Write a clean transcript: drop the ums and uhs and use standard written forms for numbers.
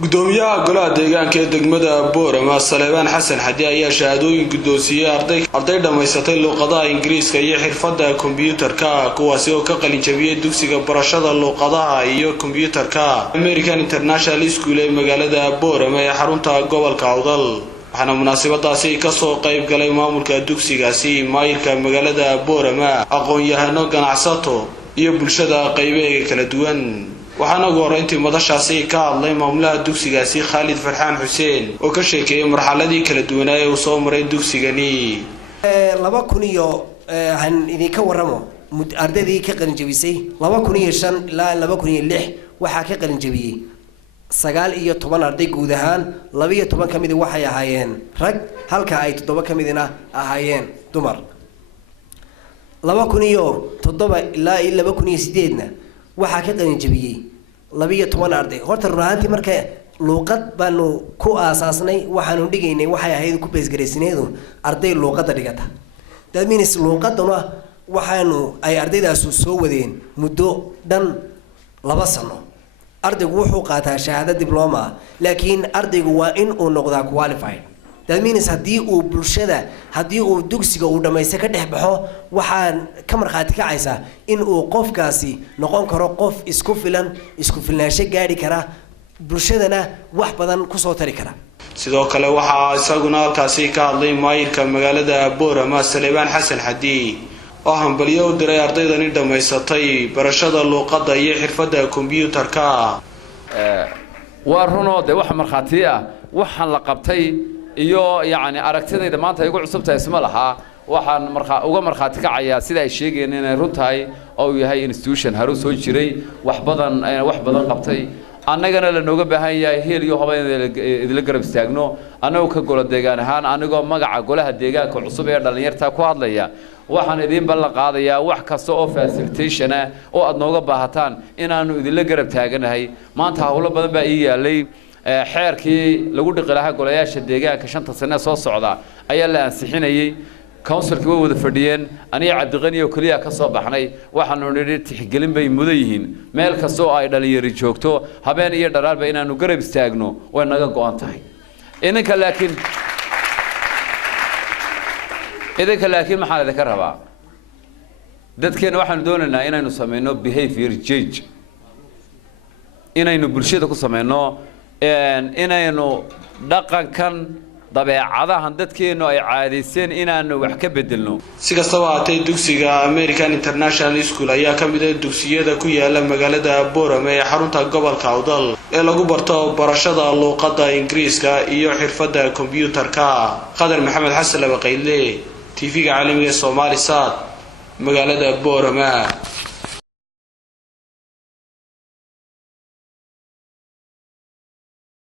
gudoomiyaha golaha deegaanka ee degmada Boorama Salebaan Xasan Xadi ayaa shahaadooyin gudoonsiyay arday dhamaysatay luqadaha Ingiriiska iyo xirfadda kombiyuutarka kuwaas oo ka qalin jabiyay dugsiga barashada luqadaha iyo kombiyuutarka American International School ee magaalada Boorama ee xarunta gobolka Awdal waxaana munaasabadaasi ka soo qayb galay maamulka dugsigaasi maayirka magaalada Boorama aqoon-yahano ganacsato iyo bulshada qaybaha kala duwan waxaana gooreyntii madashaasi ka hadlay maamulaha dugsigaasi Khalid Farxaan Xuseen oo ka sheekay marxaladii kala duwan ee uu soo maray dugsigani 2000 han idinka waramo ardaydii ka qalin jabisay 2005 ilaa 2006 waxa ka qalin jabiyay 9 arday guud ahaan 12 kamid waxay ahaayeen rag halka ay 7 kamidna ahaayeen dumar 2007 ilaa 2008 waxa ka qalin jabiyay 12 arday horta ruuxantii marka luqad baanu ku aasaasnay waxaanu dhigaynay waxay ahayd ku beesgareysneedu arday luqadda dhigata that means luqaduna waxaanu ay ardaydaas soo wadeen muddo dhan 2 sano ardaygu wuxuu qaataa shahaado diploma laakiin ardaygu waa in uu noqdaa qualified that means hadii uu bulshada hadii uu dugsiga uu dhameeyay ka dhexbaxo waxaan ka marxaati kacaysa in uu qofkaasi noqon karo qof isku filnaansho gaari kara bulshadana wax badan ku soo tari kara sidoo kale waxa isaguna halkaasi ka hadlay maayirka magaalada Boorama Salebaan Xasan Xadi oo hambaliyo u diray ardaydani dhameysatay barashada luqadda iyo xirfadda kombiyuutarka waa runoo wax marxaati ah waxaan la qabtay iyo yaani aragtidayda maanta igu cusubtahay isma laha waxaan uga marxaati kacaya sida ay sheegeen inay runtahay oo yahay institution haru soo jiray wax badan qabtay annagana la nooga baahan yahay heel iyo haba idila garab istaagno anagu ka golo deegaan ahaan anigoo magaca golaha deegaanka cusub ee dhalinyarta ku hadlaya waxaan idin ballan qaadayaa wax kasta oo facilitation ah oo aad nooga baahataan inaanu idila garab taaganahay maanta hawlo badan baa ii yaalay xeerkii lagu dhiqi lahaa golayaasha deegaanka 5 sano soo socda ayaa la ansixinayay councilka way wada fadhiyeen aniga Cabdiqani oo kaliya ka soo baxnay waxaanu nidhi tixgelin bay mudan yihiin meel kasta oo ay dhalinyaro joogto habeen iyo dharaarba inaanu garab istaagno way naga go'an tahay idinka laakiin maxaa idinka rabaa dadkeena waxaanu doonaynaa inaynu sameeyno behavior change inaynu bulshada ku sameeyno inaynu dhaqankan dabeecadahan dadkeenu ay caadeysan inaanu wax ka bedelno si kastaba ahaatee dugsiga American International School ayaa ka mid ah dugsiyada ku yaala magaalada Boorama ee xarunta gobolka Awdal ee lagu barto barashada luqadda Ingiriiska iyo xirfadda kombiyuutarka Qadar Maxamed Xasan Labaqayle TV-ga caalamiga Soomaali Saad magaalada Boorama